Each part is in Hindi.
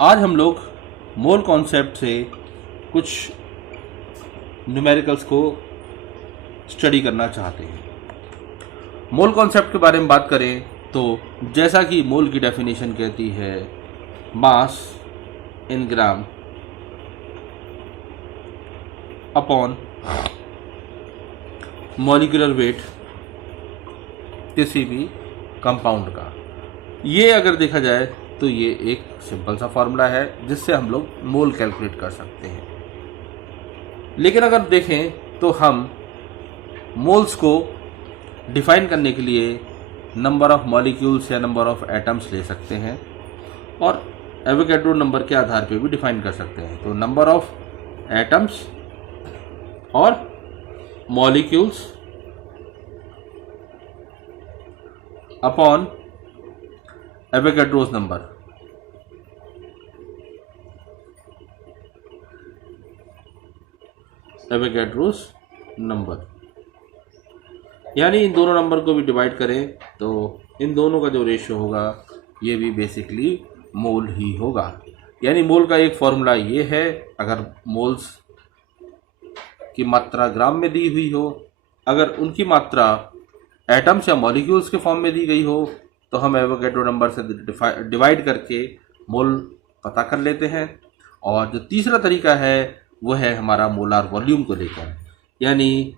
आज हम लोग मोल कॉन्सेप्ट से कुछ न्यूमेरिकल्स को स्टडी करना चाहते हैं। मोल कॉन्सेप्ट के बारे में बात करें तो जैसा कि मोल की डेफिनेशन कहती है, मास इन ग्राम अपॉन मॉलिक्यूलर वेट किसी भी कंपाउंड का। ये अगर देखा जाए तो ये एक सिंपल सा फॉर्मूला है जिससे हम लोग मोल कैलकुलेट कर सकते हैं। लेकिन अगर देखें तो हम मोल्स को डिफाइन करने के लिए नंबर ऑफ मॉलिक्यूल्स या नंबर ऑफ एटम्स ले सकते हैं और एवोगैड्रो नंबर के आधार पे भी डिफाइन कर सकते हैं। तो नंबर ऑफ एटम्स और molecules upon Avogadro's number. Avogadro's number यानी इन दोनों नंबर को भी डिवाइड करें तो इन दोनों का जो रेशियो होगा ये भी बेसिकली मोल ही होगा। यानी मोल का एक फॉर्मूला ये है, अगर मोल्स की मात्रा ग्राम में दी हुई हो, अगर उनकी मात्रा एटम्स या मॉलिक्यूल्स के फॉर्म में दी गई हो तो हम एवोगैड्रो नंबर से डिवाइड करके मोल पता कर लेते हैं। और जो तीसरा तरीका है वो है हमारा मोलार वॉल्यूम को लेकर, यानी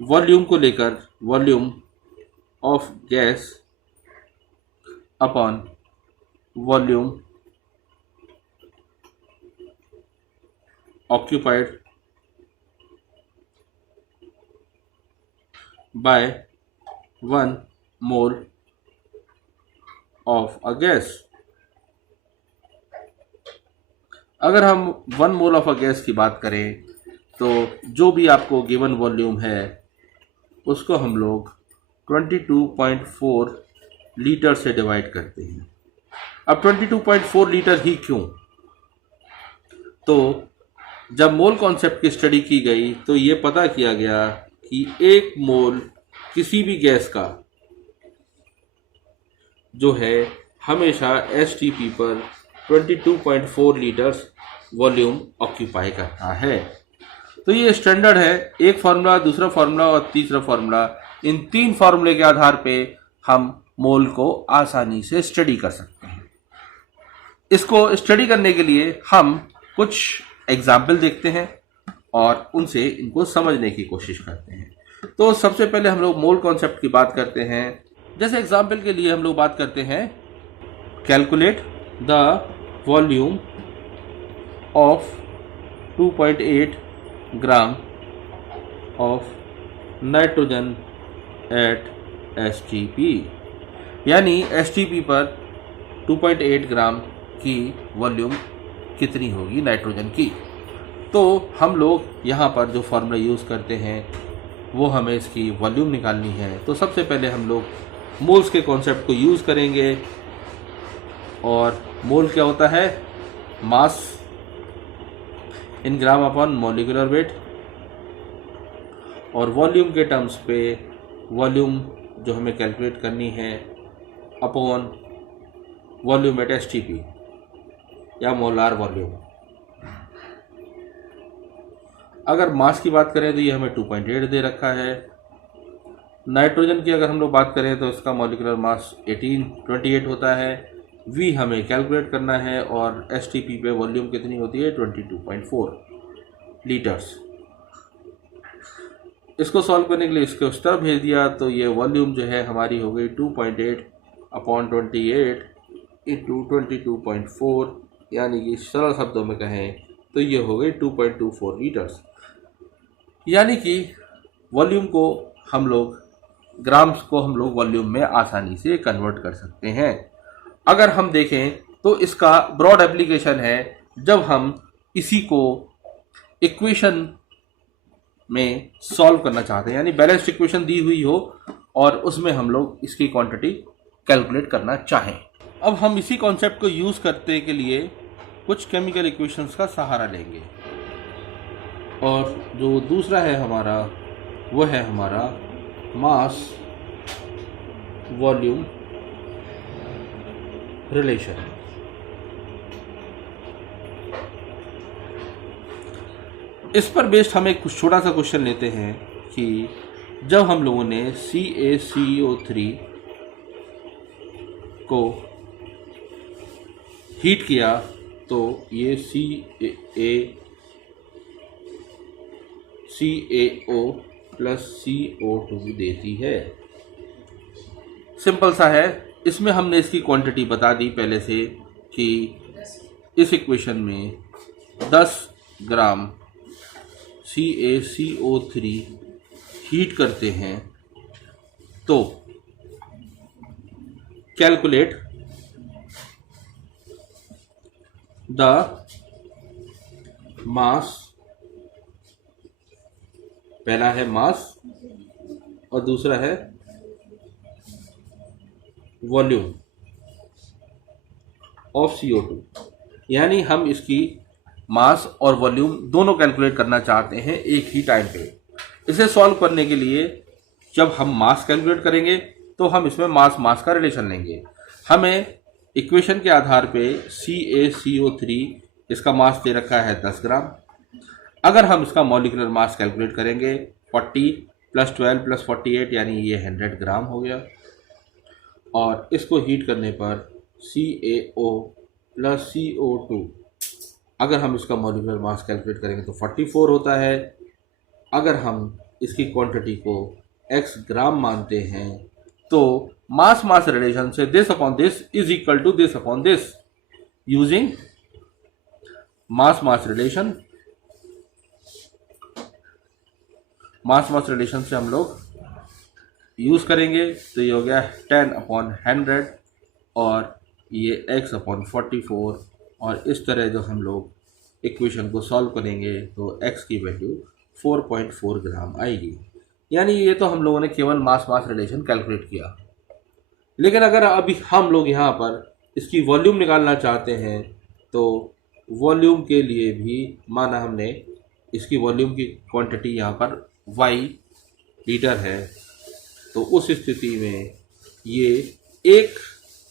वॉल्यूम को लेकर volume of gas upon volume occupied by 1 mole of a gas. अगर हम 1 मोल ऑफ अ गैस की बात करें तो जो भी आपको गिवन वॉल्यूम है उसको हम लोग 22.4 लीटर से डिवाइड करते हैं। अब 22.4 लीटर ही क्यों? तो जब मोल कॉन्सेप्ट की स्टडी की गई तो ये पता किया गया कि 1 मोल किसी भी गैस का जो है हमेशा STP पर 22.4 लीटर्स वॉल्यूम ऑक्यूपाई करता है। तो ये स्टैंडर्ड है। एक फार्मूला, दूसरा फार्मूला और तीसरा फार्मूला, इन 3 फार्मूले के आधार पे हम मोल को आसानी से स्टडी कर सकते हैं। इसको स्टडी करने के लिए हम कुछ एग्जाम्पल देखते हैं और उनसे इनको समझने की कोशिश करते हैं। तो सबसे पहले हम लोग मोल कॉन्सेप्ट की बात करते हैं। जैसे एग्जाम्पल के लिए हम लोग बात करते हैं, calculate the volume of 2.8 gram of nitrogen eight STP। यानी STP पर 2.8 ग्राम की वॉल्यूम कितनी होगी नाइट्रोजन की। तो हम लोग यहाँ पर जो फार्मूला यूज़ करते हैं वो हमें इसकी वॉल्यूम निकालनी है। तो सबसे पहले हम लोग मोल्स के कॉन्सेप्ट को यूज़ करेंगे। और मोल क्या होता है? मास इन ग्राम अपॉन मॉलिक्यूलर वेट। और वॉल्यूम के टर्म्स पे वॉल्यूम जो हमें कैलकुलेट करनी है अपॉन वॉल्यूम एट STP या मोलार वॉल्यूम। अगर मास की बात करें तो ये हमें 2.8 दे रखा है। नाइट्रोजन की अगर हम लोग बात करें तो इसका मॉलिक्यूलर मास 28 होता है। V हमें कैलकुलेट करना है और STP पे वॉल्यूम कितनी होती है? 22.4 लीटर्स। इसको सॉल्व करने के लिए इसको उस तरफ भेज दिया तो ये वॉल्यूम जो है हमारी हो गई 2.8 अपॉन 28 इंटू 22.4, यानी कि सरल शब्दों में कहें तो ये हो गई 2.24 लीटर्स। यानी कि वॉल्यूम को हम लोग, ग्राम्स को हम लोग वॉल्यूम में आसानी से कन्वर्ट कर सकते हैं। अगर हम देखें तो इसका ब्रॉड एप्लीकेशन है जब हम इसी को इक्वेशन में सॉल्व करना चाहते हैं, यानी बैलेंस्ड इक्वेशन दी हुई हो और उसमें हम लोग इसकी क्वांटिटी कैलकुलेट करना चाहें। अब हम इसी कॉन्सेप्ट को यूज़ करने के लिए कुछ केमिकल इक्वेशंस का सहारा लेंगे। और जो दूसरा है हमारा वो है हमारा मास वॉल्यूम रिलेशन। इस पर बेस्ड हम एक छोटा सा क्वेश्चन लेते हैं कि जब हम लोगों ने CaCO3 को हीट किया तो ये CaCO प्लस CO2 देती है। सिंपल सा है। इसमें हमने इसकी क्वांटिटी बता दी पहले से कि इस इक्वेशन में 10 ग्राम CaCO3 हीट करते हैं तो कैलकुलेट द मास, पहला है मास और दूसरा है वॉल्यूम ऑफ CO2। यानी हम इसकी मास और वॉल्यूम दोनों कैलकुलेट करना चाहते हैं एक ही टाइम पे। इसे सॉल्व करने के लिए जब हम मास कैलकुलेट करेंगे तो हम इसमें मास मास का रिलेशन लेंगे। हमें इक्वेशन के आधार पे CaCO3 इसका मास दे रखा है 10 ग्राम। अगर हम इसका मॉलिक्यूलर मास कैलकुलेट करेंगे 40 + 12 + 48 यानी ये 100 ग्राम हो गया। और इसको हीट करने पर CaO + CO2 अगर हम इसका मॉलिक्यूलर मास कैलकुलेट करेंगे तो 44 होता है। अगर हम इसकी क्वांटिटी को x ग्राम मानते हैं तो मास मास रिलेशन से this upon this is equal to this upon this. Using mass mass relation, mass mass relation से हम लोग यूज करेंगे तो ये हो गया 10/100 और ये x/44। और इस तरह जो हम लोग इक्वेशन को सॉल्व करेंगे तो x की वैल्यू 4.4 ग्राम आएगी। यानी ये तो हम लोगों ने केवल मास मास रिलेशन कैलकुलेट किया। लेकिन अगर अभी हम लोग यहाँ पर इसकी वॉल्यूम निकालना चाहते हैं तो वॉल्यूम के लिए भी माना हमने इसकी वॉल्यूम की क्वांटिटी यहाँ पर y लीटर है तो उस स्थिति में ये 1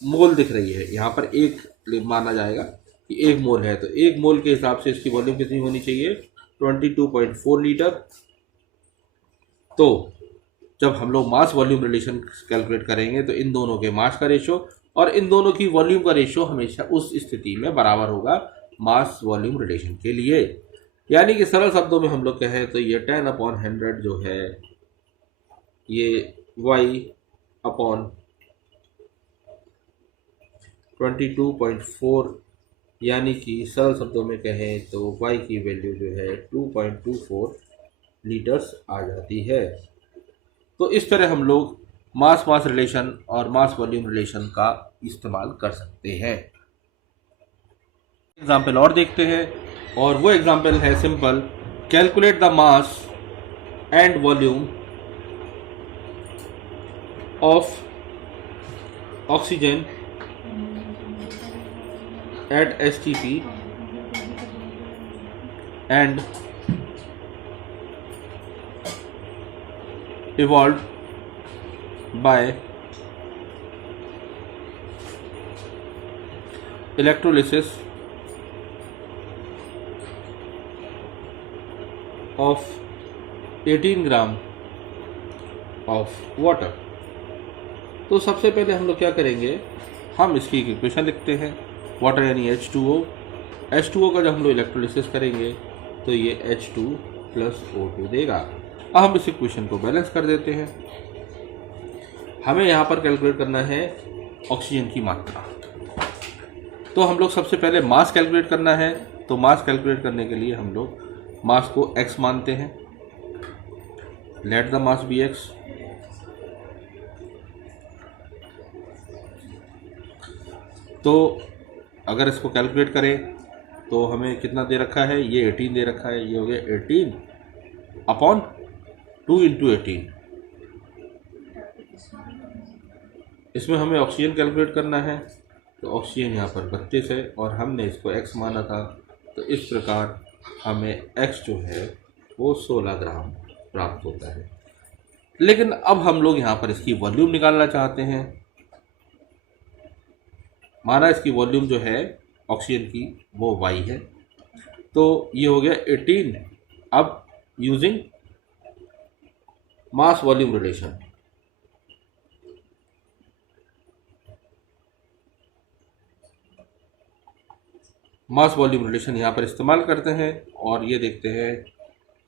मोल दिख रही है। यहाँ पर 1 माना जाएगा कि 1 मोल है तो 1 मोल के हिसाब से इसकी वॉल्यूम कितनी होनी चाहिए 22.4 लीटर। तो जब हम लोग मास वॉल्यूम रिलेशन कैलकुलेट करेंगे तो इन दोनों के मास का रेशो और इन दोनों की वॉल्यूम का रेशो हमेशा उस स्थिति में बराबर होगा मास वॉल्यूम रिलेशन के लिए। यानी कि सरल शब्दों में हम लोग कहें तो ये 10/100 जो है ये y/22.4 यानी कि सरल शब्दों में कहें तो y की वैल्यू जो है 2.24 लीटर्स आ जाती है। तो इस तरह हम लोग मास मास रिलेशन और मास वॉल्यूम रिलेशन का इस्तेमाल कर सकते हैं। एग्जाम्पल और देखते हैं और वो एग्जाम्पल है simple. Calculate the mass and volume of oxygen at STP and evolved by electrolysis of 18 gram of water। तो सबसे पहले हम लोग क्या करेंगे, हम इसकी एक इक्वेशन लिखते हैं। वाटर यानी H2O। H2O का जब हम लोग इलेक्ट्रोलिसिस करेंगे तो ये H2 + O2 देगा। अब हम इस इक्वेशन को बैलेंस कर देते हैं। हमें यहाँ पर कैलकुलेट करना है ऑक्सीजन की मात्रा। तो हम लोग सबसे पहले मास कैलकुलेट करना है। तो मास कैलकुलेट करने के लिए हम लोग मास को x मानते हैं। Let the mass be x। तो अगर इसको कैलकुलेट करें तो हमें कितना दे रखा है, ये 18 दे रखा है। ये हो गया 18/2 × 18। इसमें हमें ऑक्सीजन कैलकुलेट करना है तो ऑक्सीजन यहाँ पर 32 है और हमने इसको x माना था। तो इस प्रकार हमें x जो है वो 16 ग्राम प्राप्त होता है। लेकिन अब हम लोग यहाँ पर इसकी वॉल्यूम निकालना चाहते हैं। माना इसकी वॉल्यूम जो है ऑक्सीजन की वो y है। तो ये हो गया 18 अब using mass volume relation, mass volume relation यहाँ पर इस्तेमाल करते हैं और ये देखते हैं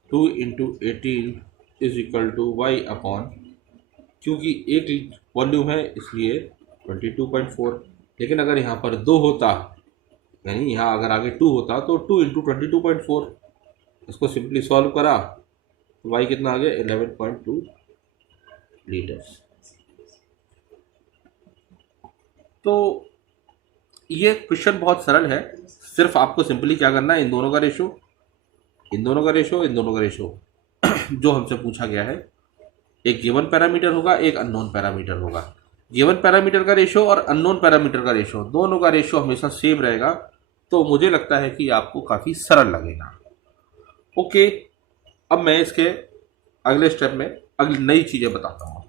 2 into 18 is equal to Y upon, क्योंकि एक वॉल्यूम है इसलिए 22.4, लेकिन अगर यहाँ पर 2 होता, यानी यहाँ अगर आगे 2 होता तो 2 इंटू 22.4, इसको सिंपली सॉल्व करा तो वाई कितना आ गया 11.2 लीटर्स। तो ये क्वेश्चन बहुत सरल है, सिर्फ आपको सिंपली क्या करना है, इन दोनों का रेशो, इन दोनों का रेशो, इन दोनों का रेशो जो हमसे पूछा गया है, एक गिवन पैरामीटर होगा, एक अननोन पैरामीटर होगा। गिवन पैरामीटर का रेशो और अननोन पैरामीटर का रेशो, दोनों का रेशो हमेशा सेम रहेगा, तो मुझे लगता है कि आपको काफ़ी सरल लगेगा। ओके, अब मैं इसके अगले स्टेप में अगली नई चीज़ें बताता हूँ।